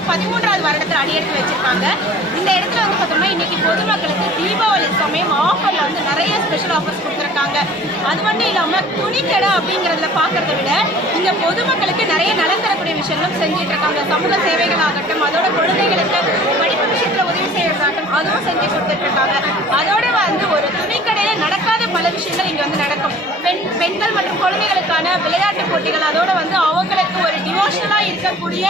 வந்து 13வது வருடத்தில் அடியெடுத்து வச்சிருக்காங்க. இந்த இடத்துல வந்து பார்த்தோம்னா இன்னைக்கு பொதுமக்களுக்கு தீபாவளி சமயம் ஆஃபர்ல வந்து நிறைய ஸ்பெஷல் ஆஃபர்ஸ் கொடுத்துருக்காங்க. அது மட்டும் இல்லாமல் துணிக்கடை அப்படிங்கிறதுல பார்க்கறத விட இங்கே பொதுமக்களுக்கு நிறைய நலன் தரக்கூடிய விஷயங்களும் செஞ்சுட்டு இருக்காங்க. சமூக சேவைகள் ஆகட்டும், அதோட குழந்தைகளுக்கு படிப்பு விஷயத்தில் உதவி செய்யறதாகட்டும், அதுவும் செஞ்சு கொடுத்துட்டு இருக்காங்க. அதோட வந்து ஒரு துணிக்கடையில நடக்காத பல விஷயங்கள் இங்கே வந்து நடக்கும். பெண்கள் மற்றும் குழந்தைகளுக்கான விளையாட்டு போட்டிகள், அதோட வந்து அவங்களுக்கு ஒரு டிவோஷனலா இருக்கக்கூடிய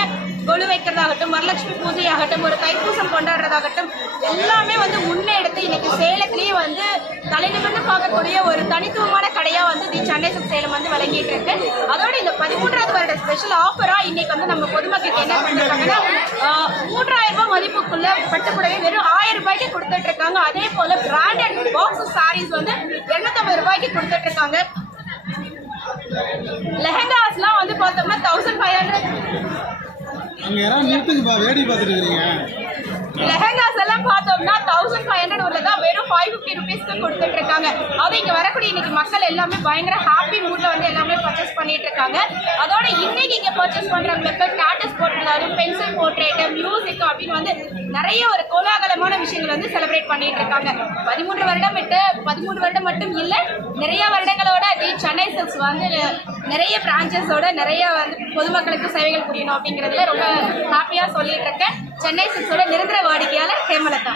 கொலு வைக்கிறதாகட்டும், வரலட்சுமி பூஜை ஆகட்டும், ஒரு தைப்பூசம் கொண்டாடுறதாகட்டும், எல்லாமே வந்து முன்னெடுத்து இன்னைக்கு சேலத்திலேயே வந்து தலைநிமிர்ந்து பார்க்கக்கூடிய ஒரு தனித்துவமான கடையா வந்து தி சென்னை சில்க்ஸ் சேலம் வந்து வழங்கிட்டு இருக்கு. அதோட இந்த 13வது வருட ஸ்பெஷல் ஆஃபரா இன்னைக்கு வந்து நம்ம பொதுமக்களுக்கு என்ன பண்ணிருக்காங்கன்னா 3000 ரூபாய் மதிப்புக்குள்ள பட்டுப்புடவை வெறும் 1000 ரூபாய்க்கு கொடுத்துட்டு இருக்காங்க. அதே போல பிராண்டட் பாக்ஸ் சாரீஸ் வந்து 250 ரூபாய்க்கு கொடுத்துட்டு இருக்காங்க. லெஹங்காஸ்லாம் வந்து பார்த்தோம்னா 1500. லெஹங்காஸ் எல்லாம் பார்த்தோம்னா 1500 உள்ளதா வெறும் 550 ருபீஸ்க்கு கொடுத்துட்டு இருக்காங்க. அது இங்க வரக்கூடிய இன்னைக்கு மக்கள் எல்லாமே பயங்கர ஹாப்பி மூட்ல வந்து எல்லாமே பர்ச்சேஸ் பண்ணிட்டு இருக்காங்க. அதோட இன்னைக்கு இங்க பர்ச்சேஸ் பண்றவங்களுக்கு டாட்டஸ் போட்டிருந்தாலும் பென்சில் போர்ட்ரேட், மியூசிக் அப்படின்னு வந்து நிறைய ஒரு கோலாகலமான விஷயங்கள் வந்து செலிப்ரேட் பண்ணிட்டு இருக்காங்க. 13 வருடம் மட்டும் இல்ல, நிறைய வருடங்களோட தி சென்னை சில்க்ஸ் வந்து நிறைய பிரான்ச்சஸோட நிறைய வந்து பொதுமக்களுக்கு சேவைகள் புரியணும் அப்படிங்கிறதுல ரொம்ப ஹாப்பியா சொல்லிட்டு இருக்கேன். சென்னை சில்க்ஸோட நிரந்தர வாடிக்கையாளர் ஹேமலதா.